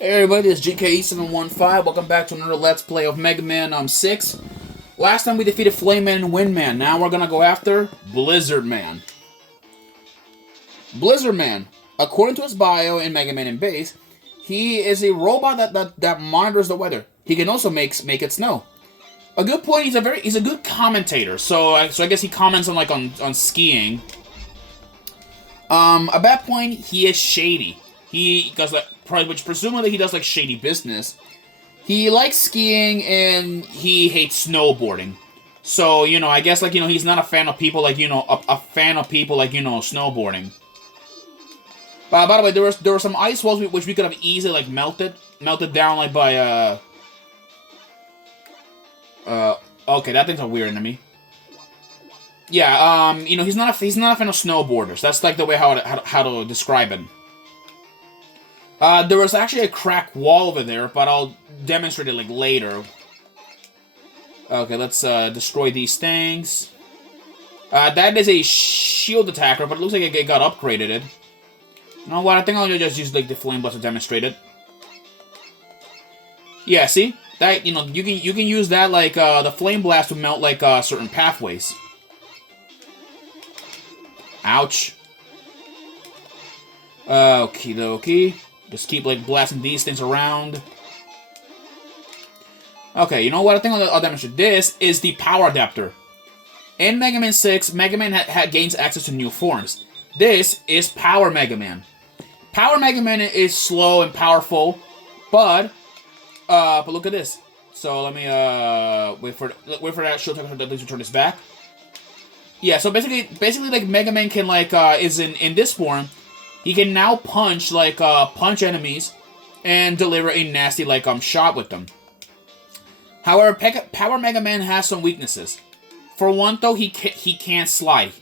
Hey everybody, this is GKE715. Welcome back to another Let's Play of Megaman 6. Last time we defeated Flame Man and Wind Man. Now we're gonna go after Blizzard Man. Blizzard Man, according to his bio in Megaman in Base, he is a robot that monitors the weather. He can also make it snow. A good point. He's a good commentator. So I guess he comments on skiing. A bad point. He is shady. He does which presumably he does like shady business. He likes skiing and he hates snowboarding. So, I guess he's not a fan of people a fan of people snowboarding. By the way, there were some ice walls which we could have easily melted down by okay, that thing's a weird enemy. Yeah, he's not a fan of snowboarders. That's the way how to describe it. There was actually a cracked wall over there, but I'll demonstrate it later. Okay, let's destroy these things. That is a shield attacker, but it looks like it got upgraded. You know what? I think I'll just use the flame blast to demonstrate it. Yeah, see that? You can use that the flame blast to melt certain pathways. Ouch. Okie dokie. Just keep blasting these things around. Okay, you know what? I think I'll demonstrate. This is the power adapter. In Mega Man 6, Mega Man gains access to new forms. This is Power Mega Man. Power Mega Man is slow and powerful, but look at this. So let me wait for that shield attacker to turn this back. Yeah, so basically Mega Man can is in this form. He can now punch enemies and deliver a nasty shot with them. However, Power Mega Man has some weaknesses. For one, though, he can't slide.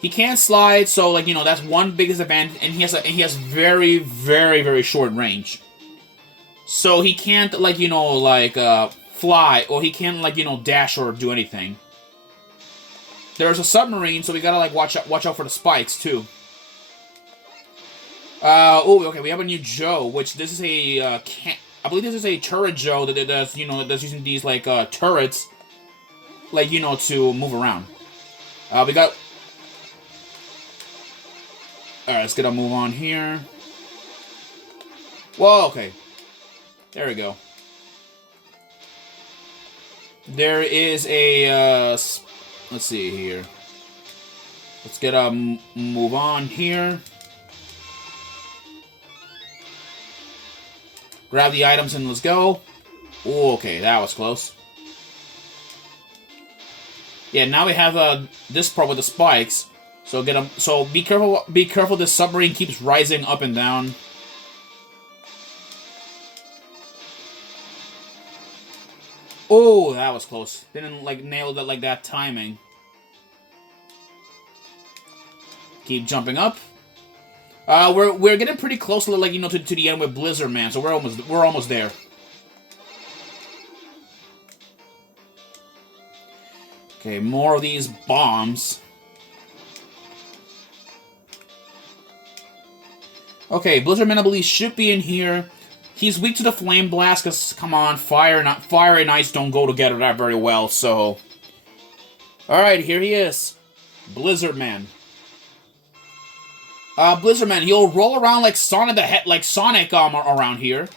He can't slide, so that's one biggest advantage, and he has very, very, very short range. So he can't fly, or he can't dash or do anything. There's a submarine, so we gotta watch out for the spikes too. Okay, we have a new Joe, which this is a, I believe this is a turret Joe that's using these, turrets, to move around. We got... Alright, let's get a move on here. Whoa, okay. There we go. There is a, let's see here. Let's get a move on here. Grab the items and let's go. Ooh, okay, that was close. Yeah, now we have this part with the spikes. So get them. So be careful. Be careful. This submarine keeps rising up and down. Oh, that was close. Didn't nail it that timing. Keep jumping up. We're getting pretty close to to the end with Blizzard Man, so we're almost there. Okay, more of these bombs. Okay, Blizzard Man I believe should be in here. He's weak to the flame blast because come on, fire and ice don't go together that very well. So, all right, here he is, Blizzard Man. Blizzard Man, he'll roll around like Sonic around here.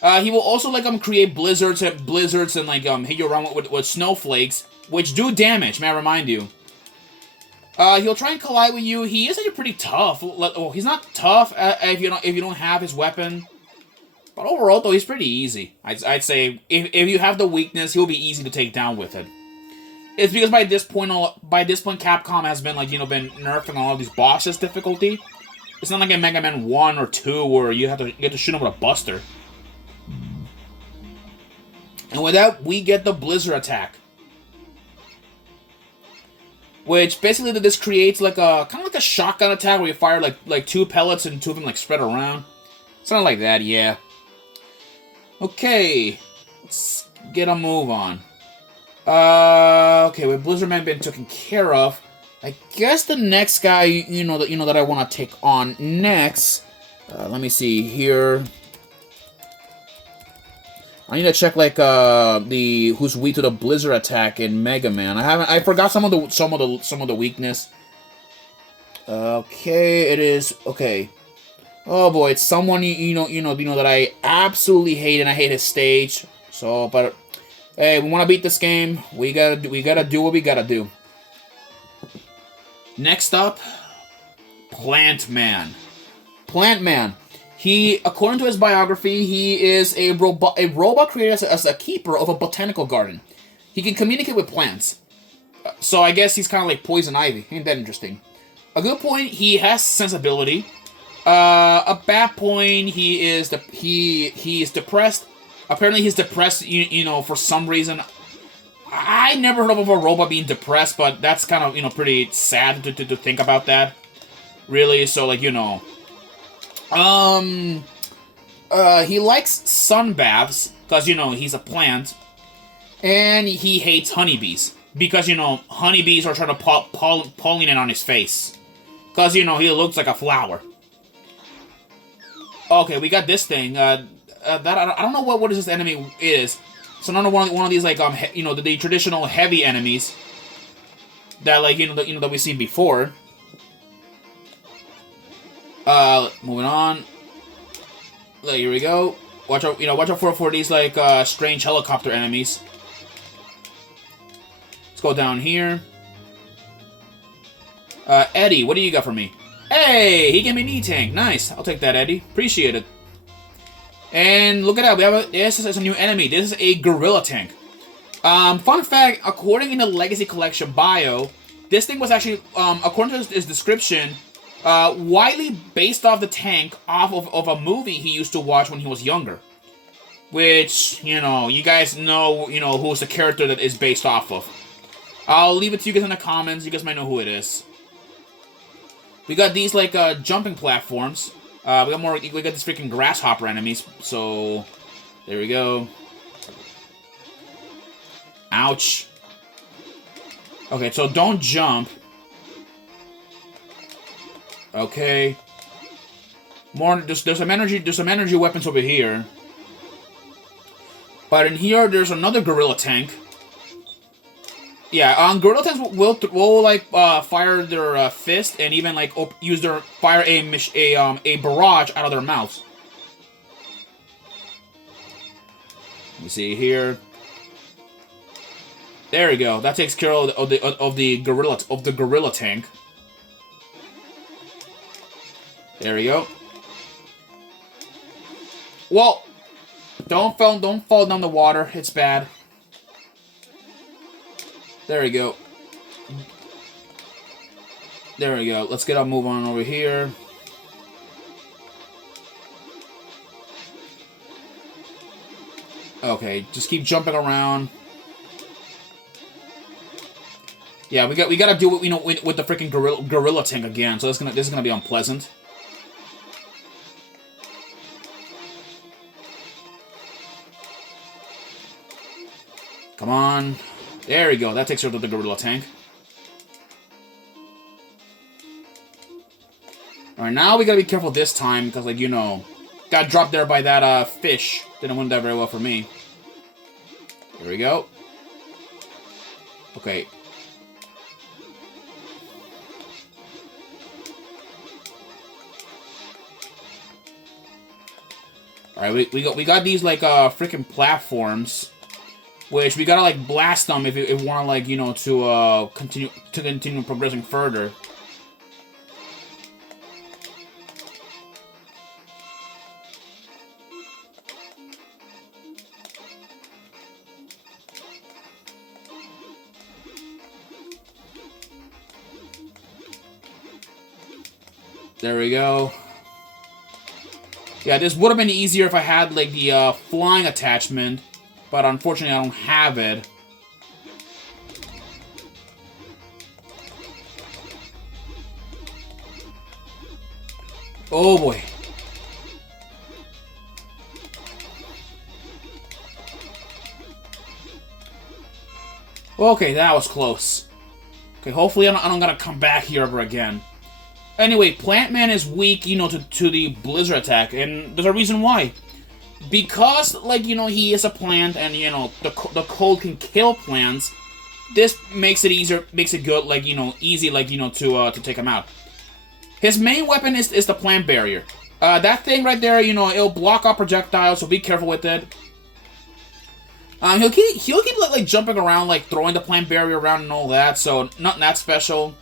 He will also create blizzards and hit you around with snowflakes, which do damage. May I remind you? He'll try and collide with you. He is actually pretty tough. Oh, he's not tough if you don't have his weapon, but overall though he's pretty easy. I'd say if you have the weakness, he'll be easy to take down with it. It's because by this point Capcom has been been nerfing all of these bosses difficulty. It's not like in Mega Man 1 or 2 where you have to shoot him with a buster. And with that, we get the Blizzard attack, which basically this creates kind of like a shotgun attack where you fire like two pellets and two of them spread around. Something like that, yeah. Okay, let's get a move on. Okay, with Blizzard Man being taken care of, I guess the next guy, that I want to take on next. Let me see here. I need to check like the who's weak to the Blizzard attack in Mega Man. I forgot some of the weakness. Okay, it is okay. Oh boy, it's someone you know that I absolutely hate, and I hate his stage. So, but hey, we want to beat this game. We gotta do what we gotta do. Next up, Plant Man. Plant Man. He, according to his biography, he is a robot created as a keeper of a botanical garden. He can communicate with plants. So I guess he's kind of like Poison Ivy. Ain't that interesting? A good point, he has sensibility. A bad point, he is depressed. Apparently he's depressed, you know, for some reason. I never heard of a robot being depressed, but that's kind of, you know, pretty sad to think about that. Really, so like, you know. He likes sun baths, because, you know, he's a plant. And he hates honeybees. Because, you know, honeybees are trying to pollinate on his face. Because, you know, he looks like a flower. Okay, we got this thing. That I don't know what this enemy is. It's another one of these, like, you know, the traditional heavy enemies. That, like, that we seen before. Moving on. Here we go. Watch out for these, like, strange helicopter enemies. Let's go down here. Eddie, what do you got for me? Hey, he gave me knee tank. Nice. I'll take that, Eddie. Appreciate it. And look at that. This is a new enemy. This is a gorilla tank. Fun fact, according in the Legacy Collection bio, this thing was actually, according to his description, widely based off the tank off of a movie he used to watch when he was younger. Which, you know, you guys know, who's the character that is based off of. I'll leave it to you guys in the comments. You guys might know who it is. We got these, like, jumping platforms. We got these freaking grasshopper enemies. So, there we go. Ouch. Okay, so don't jump. Okay. There's some energy weapons over here. But in here, there's another gorilla tank. Yeah, gorilla tanks will like fire their fist and even like fire a barrage out of their mouths. Let me see here. There we go. That takes care of the gorilla tank. There we go. Well, don't fall down the water. It's bad. There we go. There we go. Let's get a move on over here. Okay, just keep jumping around. Yeah, we gotta do it, with the freaking gorilla tank again. So this is gonna be unpleasant. Come on. There we go. That takes care of the gorilla tank. Alright, now we gotta be careful this time, because, like, got dropped there by that, fish. Didn't win that very well for me. Here we go. Okay. Alright, we got these, like, freaking platforms. Which we gotta, like, blast them if we want to, like, to continue progressing further. There we go. Yeah, this would have been easier if I had, like, the flying attachment. But unfortunately, I don't have it. Oh boy. Okay, that was close. Okay, hopefully I don't gotta come back here ever again. Anyway, Plant Man is weak, to the Blizzard attack, and there's a reason why. because, like, you know, he is a plant and, you know, the cold can kill plants, this makes it easier, makes it good, like, you know, easy, like, you know, to take him out. His main weapon is the plant barrier. That thing right there, you know, it'll block our projectiles, so be careful with it. He'll keep like jumping around, like throwing the plant barrier around and all that, so nothing that special.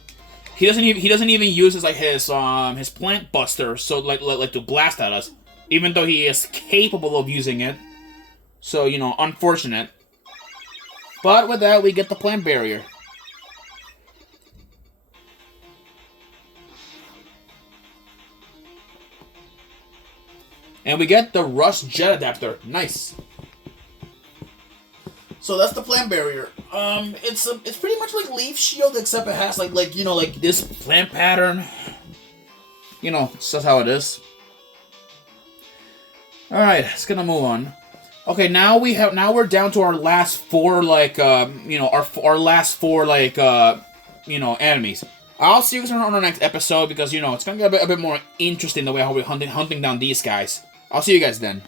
He doesn't even use his plant buster, so like to blast at us, even though he is capable of using it. So, you know, unfortunate. But with that, we get the plant barrier. And we get the Rush Jet Adapter. Nice. So that's the plant barrier. It's pretty much like Leaf Shield, except it has like you know, like this plant pattern. You know, that's how it is. All right, let's gonna move on. Okay, now we're down to our last four, like you know, our last four, like you know, enemies. I'll see you guys on our next episode because, you know, it's gonna get a bit more interesting the way how we're hunting down these guys. I'll see you guys then.